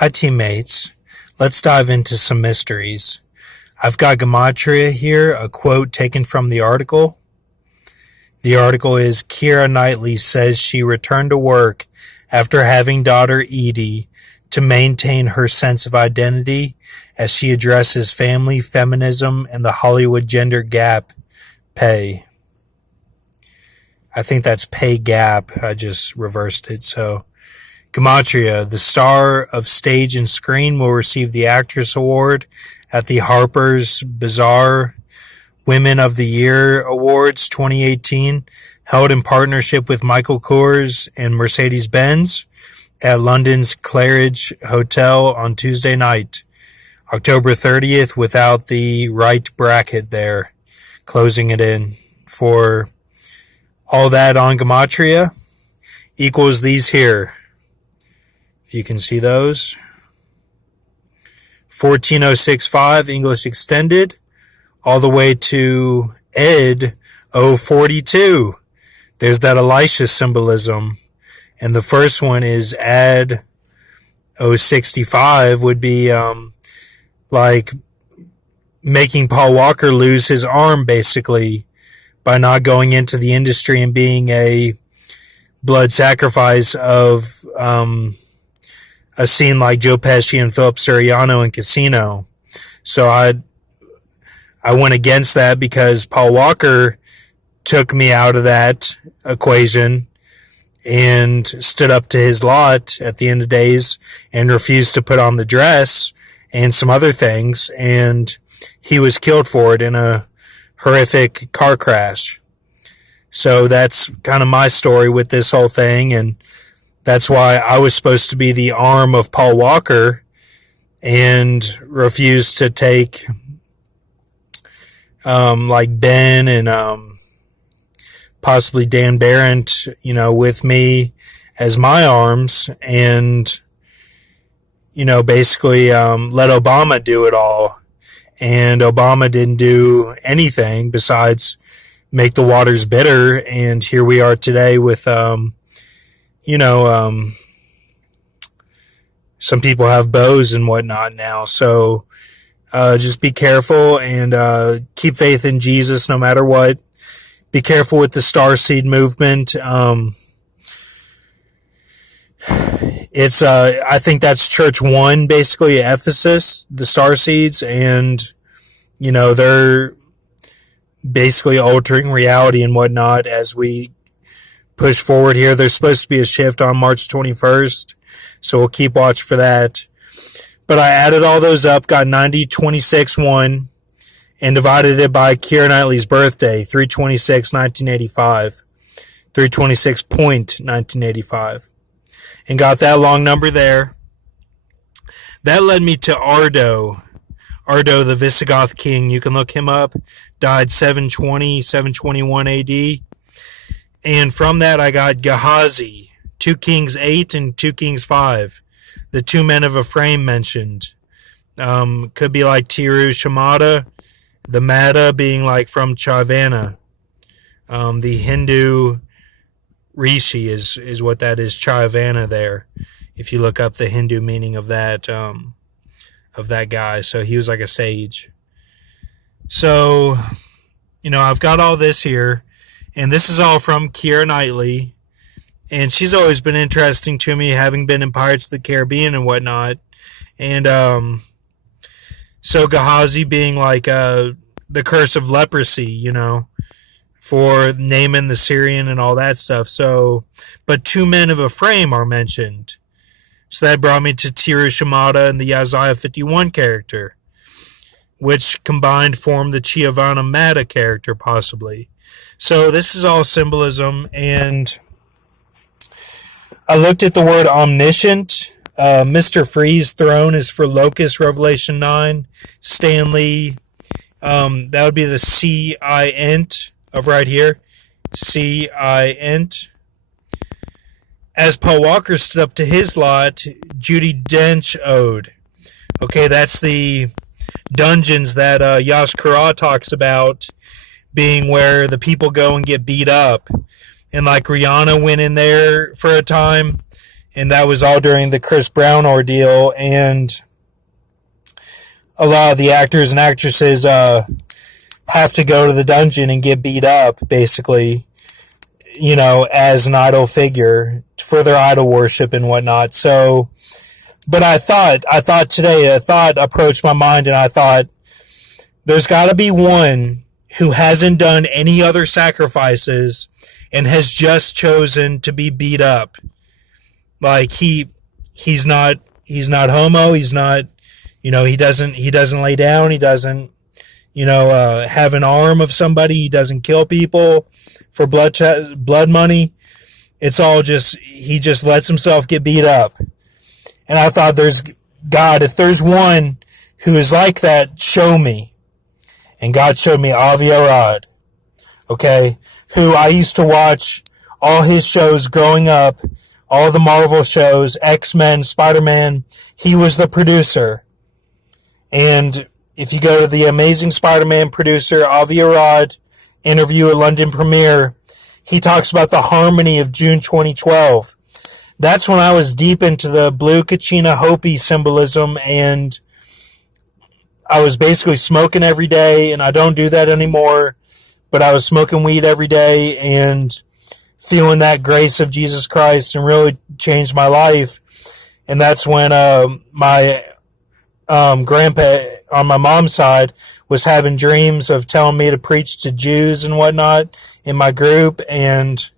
Hi, teammates. Let's dive into some mysteries. I've got gematria here, a quote taken from the article. The article is, Keria Knightley says she returned to work after having daughter Edie to maintain her sense of identity as she addresses family, feminism, and the Hollywood gender gap pay. I think that's pay gap. I just reversed it. So, gematria, the star of stage and screen, will receive the Actress Award at the Harper's Bazaar Women of the Year Awards 2018, held in partnership with Michael Kors and Mercedes-Benz at London's Claridge Hotel on Tuesday night, October 30th, without the right bracket there, closing it in. For all that on gematria equals these here. If you can see those. 14065 English Extended, all the way to Ed 042. There's that Elisha symbolism. And the first one is Ad 065 would be like making Paul Walker lose his arm, basically, by not going into the industry and being a blood sacrifice of a scene like Joe Pesci and Philip Soriano in Casino. So I went against that because Paul Walker took me out of that equation and stood up to his lot at the end of days and refused to put on the dress and some other things, and he was killed for it in a horrific car crash. So that's kind of my story with this whole thing, and that's why I was supposed to be the arm of Paul Walker and refused to take like Ben and possibly Dan Barrett, with me as my arms, and basically let Obama do it all. And Obama didn't do anything besides make the waters bitter, and here we are today with some people have bows and whatnot now. So just be careful and keep faith in Jesus no matter what. Be careful with the starseed movement. It's I think that's Church One, basically, Ephesus, the starseeds, and they're basically altering reality and whatnot as we push forward here. There's supposed to be a shift on March 21st, so we'll keep watch for that. But I added all those up, got 9026-1, and divided it by Keria Knightley's birthday, 3/26/1985, 3/26.1985, and got that long number there. That led me to Ardo, the Visigoth king. You can look him up. Died 721 AD. And from that, I got Gehazi, 2 Kings 8 and 2 Kings 5. The two men of Ephraim mentioned. Could be like Tiru Shemada, the Mada being like from Chavana. The Hindu Rishi is what that is, Chavana there. If you look up the Hindu meaning of that guy. So he was like a sage. So, I've got all this here, and this is all from Keria Knightley, and she's always been interesting to me, having been in Pirates of the Caribbean and whatnot. And so Gehazi being like the curse of leprosy, for Naaman the Syrian and all that stuff. So, but 2 men of Ephraim are mentioned. So that brought me to Tiru Shemada and the Isaiah 51 character, which combined form the Chiavana Mada character, possibly. So this is all symbolism, and I looked at the word omniscient. Mr. Free's throne is for Locust, Revelation 9. Stanley, that would be the C-I-Ent of right here. C-I-Ent. As Paul Walker stood up to his lot, Judi Dench owed. Okay, that's the dungeons that Yash Kara talks about being where the people go and get beat up. And like Rihanna went in there for a time and that was all during the Chris Brown ordeal, and a lot of the actors and actresses have to go to the dungeon and get beat up, basically, as an idol figure for their idol worship and whatnot. So, but I thought today, a thought approached my mind, and I thought, there's got to be one who hasn't done any other sacrifices and has just chosen to be beat up. Like he's not homo. He's not, he doesn't lay down. He doesn't, have an arm of somebody. He doesn't kill people for blood money. It's all he just lets himself get beat up. And I thought, if there's one who is like that, show me. And God showed me Avi Arad, okay, who I used to watch all his shows growing up, all the Marvel shows, X-Men, Spider-Man. He was the producer. And if you go to the Amazing Spider-Man producer, Avi Arad, interview at London premiere, he talks about the harmony of June 2012. That's when I was deep into the blue Kachina Hopi symbolism, and I was basically smoking every day, and I don't do that anymore, but I was smoking weed every day and feeling that grace of Jesus Christ, and really changed my life. And that's when my grandpa on my mom's side was having dreams of telling me to preach to Jews and whatnot in my group, and